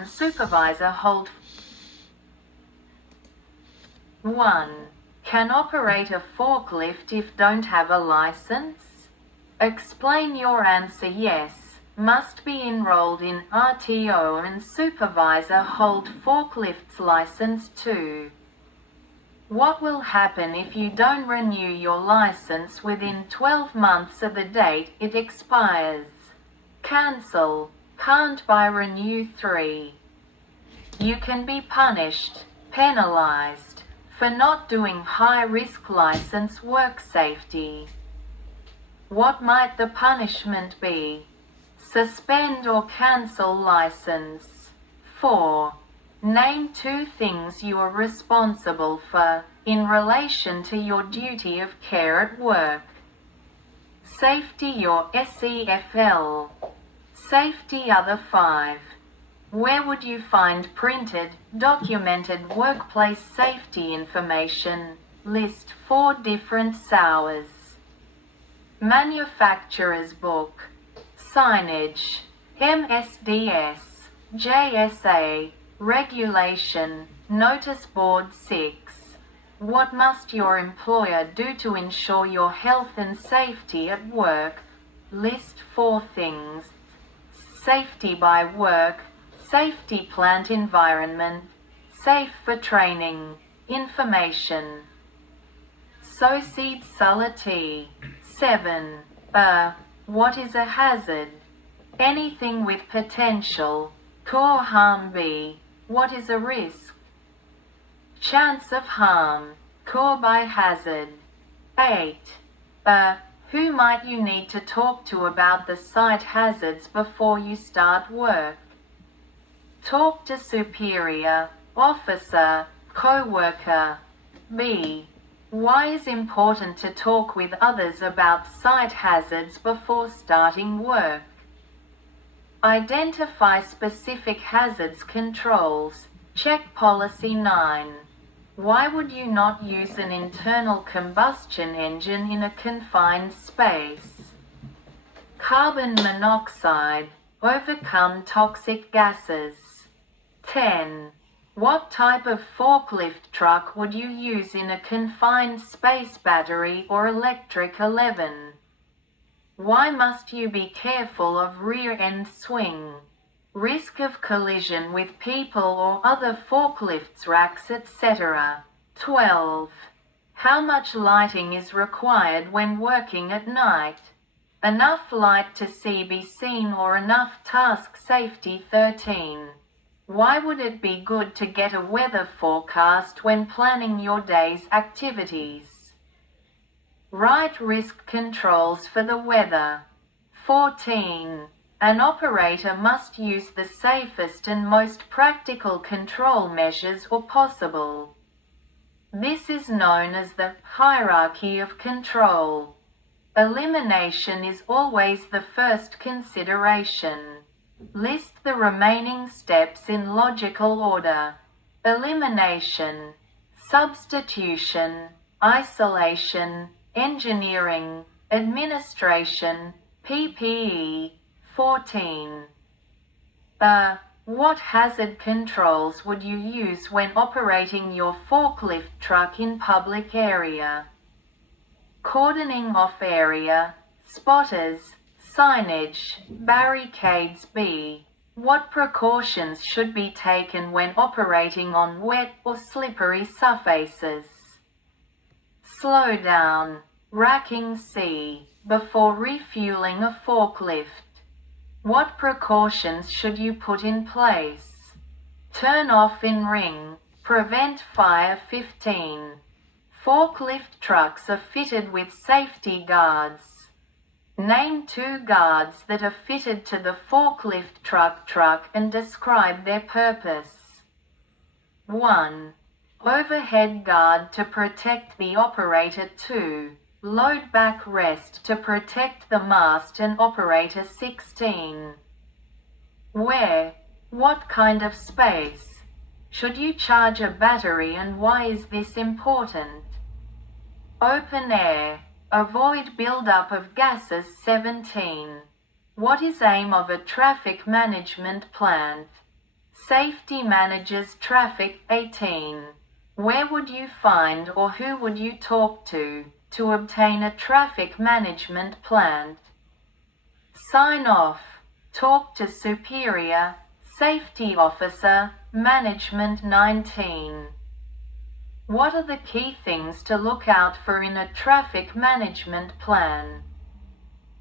and supervisor hold? 1. Can operate a forklift if don't have a license? Explain your answer. Yes, must be enrolled in RTO and supervisor hold forklifts license too. What will happen if you don't renew your license within 12 months of the date it expires? Cancel. Can't buy renew. 3. You can be punished, penalized, for not doing high-risk license work safety. What might the punishment be? Suspend or cancel license. 4. Name 2 things you are responsible for, in relation to your duty of care at work. Safety your SEFL. Safety other 5. Where would you find printed, documented workplace safety information? List 4 different SOURs. Manufacturer's book. Signage. MSDS. JSA. Regulation. Notice board 6. What must your employer do to ensure your health and safety at work? List 4 things. Safety by work. Safety plant environment. Safe for training. Information. Socied Salati. 7. What is a hazard? Anything with potential. Core harm. B. What is a risk? Chance of harm. Core by hazard. 8. Who might you need to talk to about the site hazards before you start work? Talk to superior, officer, co-worker. B. Why is it important to talk with others about site hazards before starting work? Identify specific hazards controls. Check policy 9. Why would you not use an internal combustion engine in a confined space? Carbon monoxide. Overcome toxic gases. 10. What type of forklift truck would you use in a confined space? Battery or electric? 11. Why must you be careful of rear-end swing? Risk of collision with people or other forklifts, racks, etc. 12. How much lighting is required when working at night? Enough light to see be seen or enough task safety. 13. Why would it be good to get a weather forecast when planning your day's activities? Write risk controls for the weather. 14. An operator must use the safest and most practical control measures possible. This is known as the hierarchy of control. Elimination is always the first consideration. List the remaining steps in logical order. Elimination, substitution, isolation, engineering, administration, PPE. 14. What hazard controls would you use when operating your forklift truck in public area? Cordoning off area, spotters, signage, barricades. B. What precautions should be taken when operating on wet or slippery surfaces? Slow down, racking. C. Before refueling a forklift, what precautions should you put in place? Turn off in ring, prevent fire. 15. Forklift trucks are fitted with safety guards. Name 2 guards that are fitted to the forklift truck and describe their purpose. 1. Overhead guard to protect the operator. 2. Load back rest to protect the mast and operator. 16. Where? What kind of space? Should you charge a battery and why is this important? Open air. Avoid buildup of gases. 17. What is aim of a traffic management plant? Safety manages traffic. 18. Where would you find or who would you talk to obtain a traffic management plan? Sign off. Talk to superior, safety officer, management. 19. What are the key things to look out for in a traffic management plan?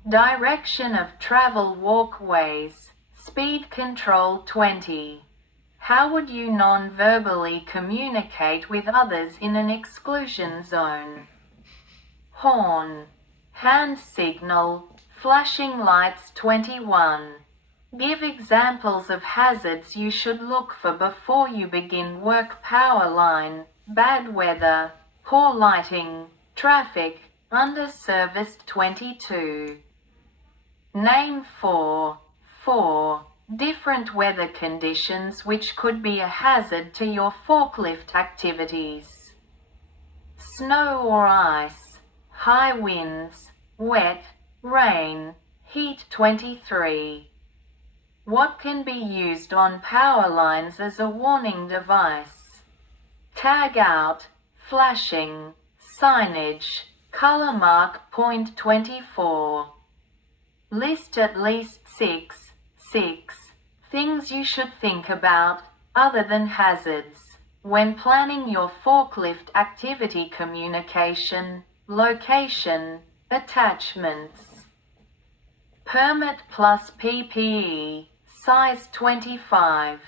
Direction of travel walkways, speed control. 20. How would you non-verbally communicate with others in an exclusion zone? Horn, hand signal, flashing lights. 21. Give examples of hazards you should look for before you begin work. Power line, bad weather, poor lighting, traffic, underserviced. 22. Name four different weather conditions which could be a hazard to your forklift activities. Snow or ice, high winds, wet, rain, heat. 23. What can be used on power lines as a warning device? Tag out, flashing, signage, color mark. Point. 24. List at least six things you should think about, other than hazards, when planning your forklift activity. Communication, location, attachments. Permit plus PPE, size 25.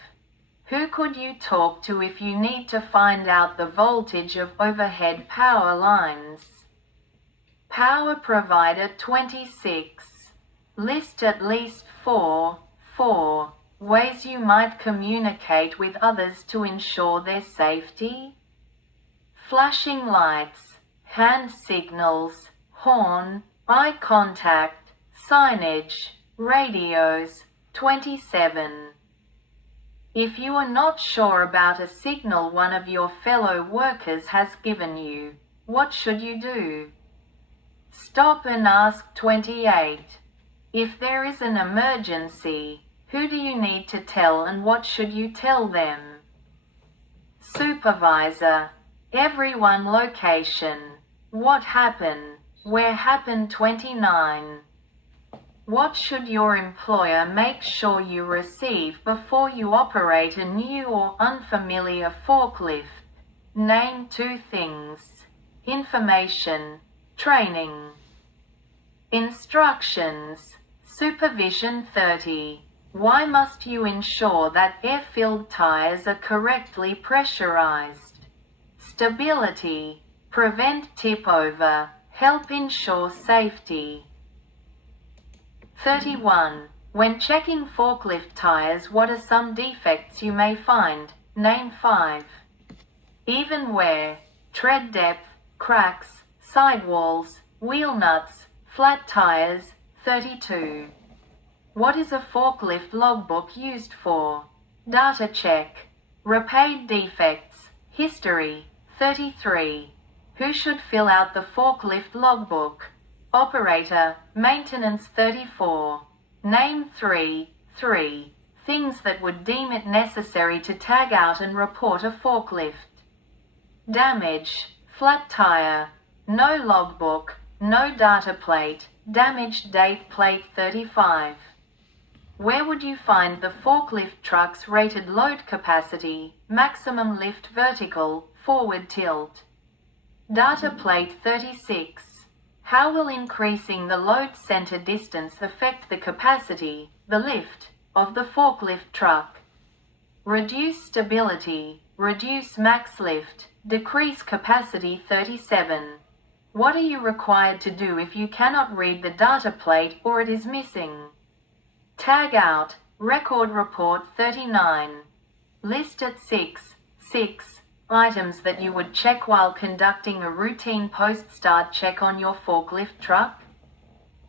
Who could you talk to if you need to find out the voltage of overhead power lines? Power provider. 26. List at least four ways you might communicate with others to ensure their safety. Flashing lights, hand signals, horn, eye contact, signage, radios. 27. If you are not sure about a signal one of your fellow workers has given you, what should you do? Stop and ask. 28. If there is an emergency, who do you need to tell and what should you tell them? Supervisor, everyone. Location, what happened, where happened. 29. What should your employer make sure you receive before you operate a new or unfamiliar forklift? Name 2 things. Information, training. Instructions, supervision. 30. Why must you ensure that air-filled tires are correctly pressurized? Stability, prevent tip-over, help ensure safety. 31. When checking forklift tires, what are some defects you may find? Name 5. Even wear, tread depth, cracks, sidewalls, wheel nuts, flat tires. 32. What is a forklift logbook used for? Data check, repaid defects, history. 33. Who should fill out the forklift logbook? Operator, maintenance. 34. Name 3 things that would deem it necessary to tag out and report a forklift. Damage, flat tire, no logbook, no data plate, damaged date plate. 35. Where would you find the forklift truck's rated load capacity, maximum lift vertical, forward tilt? Data plate. 36. How will increasing the load center distance affect the capacity, the lift, of the forklift truck? Reduce stability, reduce max lift, decrease capacity. 37. What are you required to do if you cannot read the data plate or it is missing? Tag out, record report. 39. List at 6 items that you would check while conducting a routine post-start check on your forklift truck.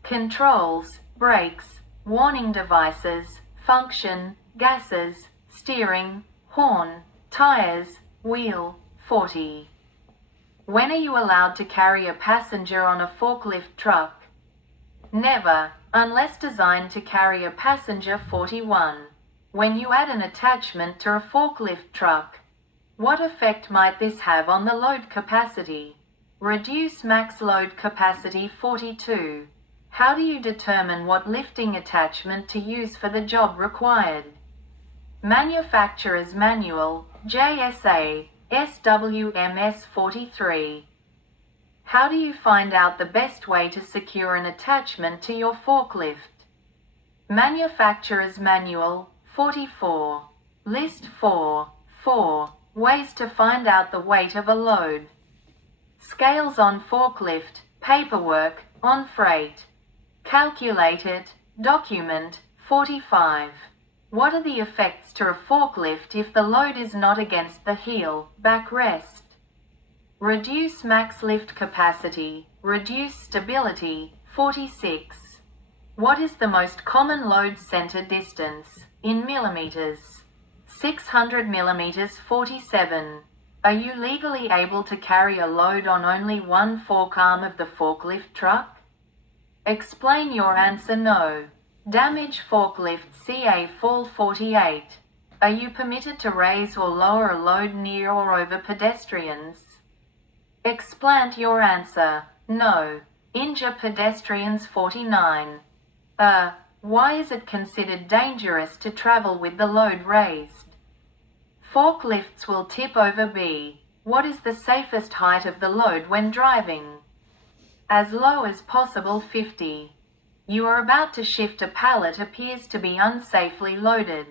Controls, brakes, warning devices, function, gases, steering, horn, tires, wheel. 40. When are you allowed to carry a passenger on a forklift truck? Never, unless designed to carry a passenger. 41. When you add an attachment to a forklift truck, what effect might this have on the load capacity? Reduce max load capacity 42. How do you determine what lifting attachment to use for the job required? Manufacturer's Manual, JSA, SWMS 43. How do you find out the best way to secure an attachment to your forklift? Manufacturer's Manual, 44. List 4. Ways to find out the weight of a load. Scales on forklift, paperwork, on freight. Calculate it, document, 45. What are the effects to a forklift if the load is not against the heel, backrest? Reduce max lift capacity, reduce stability, 46. What is the most common load center distance, in millimeters? 600 millimeters, 47. Are you legally able to carry a load on only one fork arm of the forklift truck? Explain your answer no. Damage forklift CA Fall 48. Are you permitted to raise or lower a load near or over pedestrians? Explain your answer no. Injure pedestrians 49. Why is it considered dangerous to travel with the load raised? Forklifts will tip over B. What is the safest height of the load when driving? As low as possible 50. You are about to shift a pallet appears to be unsafely loaded.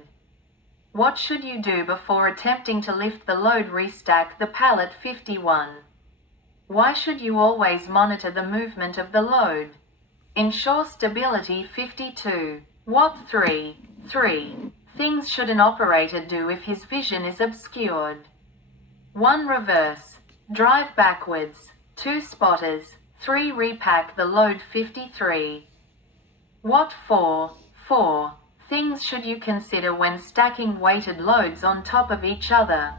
What should you do before attempting to lift the load? Restack the pallet 51. Why should you always monitor the movement of the load? Ensure stability 52. What 3. Things should an operator do if his vision is obscured? 1. Reverse. Drive backwards. 2. Spotters. 3. Repack the load 53. What 4. Things should you consider when stacking weighted loads on top of each other?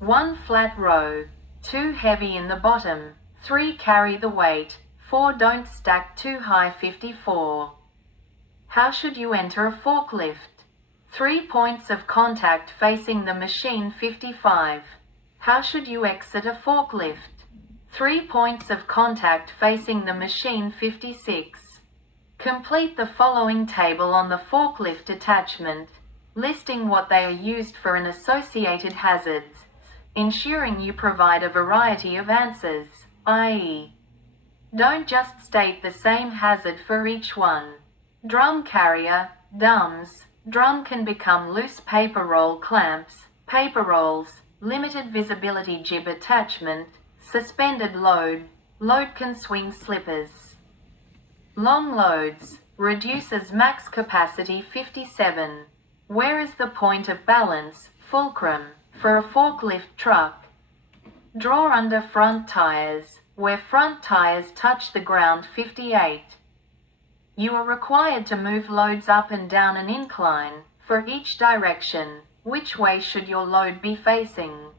1. Flat row. 2. Heavy in the bottom. 3. Carry the weight. 4. Don't stack too high 54. How should you enter a forklift? 3 points of contact facing the machine 55. How should you exit a forklift? 3 points of contact facing the machine 56. Complete the following table on the forklift attachment, listing what they are used for and associated hazards, ensuring you provide a variety of answers, i.e., don't just state the same hazard for each one. Drum carrier, DUMS. Drum can become loose paper roll clamps, paper rolls, limited visibility jib attachment, suspended load, load can swing slippers. Long loads, reduces max capacity 57. Where is the point of balance, fulcrum, for a forklift truck? Draw under front tires, where front tires touch the ground 58. You are required to move loads up and down an incline, for each direction. Which way should your load be facing?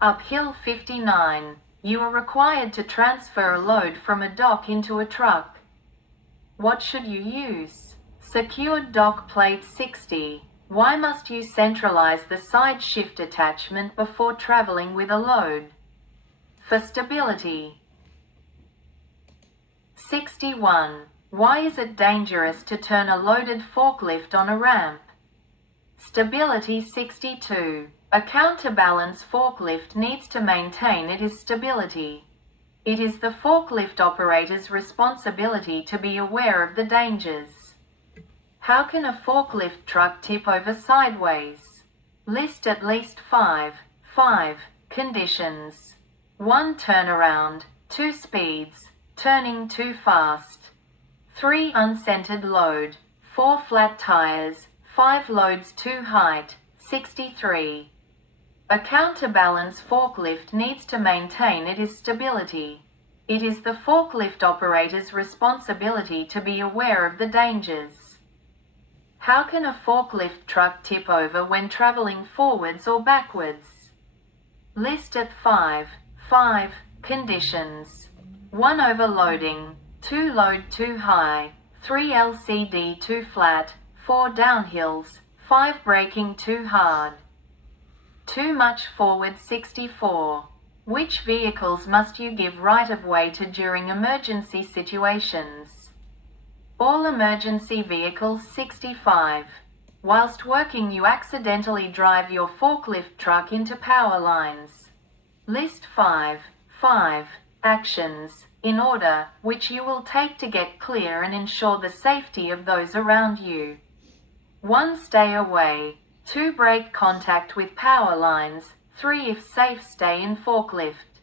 Uphill 59. You are required to transfer a load from a dock into a truck. What should you use? Secured dock plate 60. Why must you centralize the side shift attachment before traveling with a load? For stability. 61. Why is it dangerous to turn a loaded forklift on a ramp? Stability 62. A counterbalance forklift needs to maintain its stability. It is the forklift operator's responsibility to be aware of the dangers. How can a forklift truck tip over sideways? List at least 5 conditions. 1. Turnaround. 2. Speeds. Turning too fast. 3. Uncentered load. 4. Flat tires. 5. Loads too height. 63. A counterbalance forklift needs to maintain its stability. It is the forklift operator's responsibility to be aware of the dangers. How can a forklift truck tip over when traveling forwards or backwards? List at 5 conditions. 1. Overloading. 2. Load too high. 3. LCD too flat. 4. Downhills. 5. Braking too hard. Too much forward. 64. Which vehicles must you give right-of-way to during emergency situations? All emergency vehicles. 65. Whilst working you accidentally drive your forklift truck into power lines. List 5 actions, in order, which you will take to get clear and ensure the safety of those around you. 1. Stay away. 2. Break contact with power lines. 3. If safe, stay in forklift.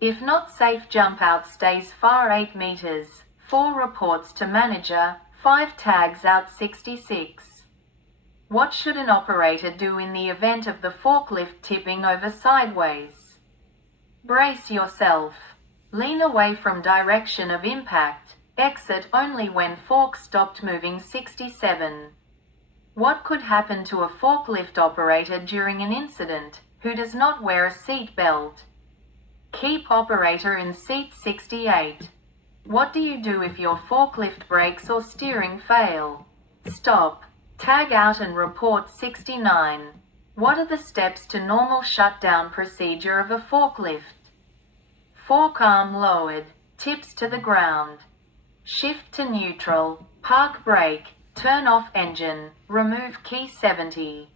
If not safe, jump out. Stays far. 8 meters. 4. Reports to manager. 5. Tags out. 66. What should an operator do in the event of the forklift tipping over sideways? Brace yourself. Lean away from direction of impact. Exit only when fork stopped moving. 67. What could happen to a forklift operator during an incident who does not wear a seat belt? Keep operator in seat. 68. What do you do if your forklift brakes or steering fail? Stop. Tag out and report. 69. What are the steps to normal shutdown procedure of a forklift? Fork arm lowered, tips to the ground. Shift to neutral, park brake, turn off engine, remove key. 70.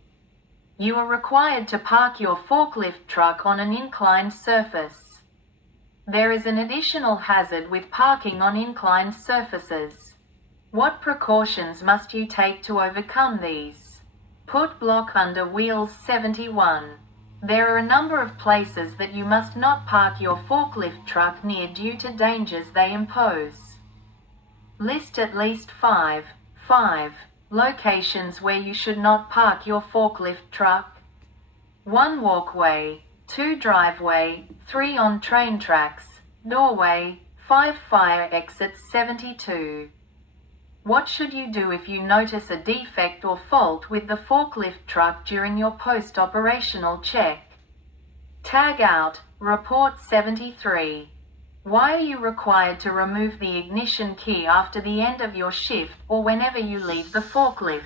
You are required to park your forklift truck on an inclined surface. There is an additional hazard with parking on inclined surfaces. What precautions must you take to overcome these? Put block under wheels. 71. There are a number of places that you must not park your forklift truck near due to dangers they impose. List at least 5 locations where you should not park your forklift truck. 1. Walkway. 2. Driveway. 3. On train tracks, doorway. 5. Fire exits. 72. What should you do if you notice a defect or fault with the forklift truck during your post-operational check? Tag out, report. 73. Why are you required to remove the ignition key after the end of your shift or whenever you leave the forklift?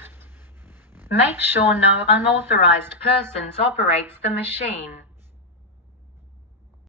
Make sure no unauthorized persons operates the machine.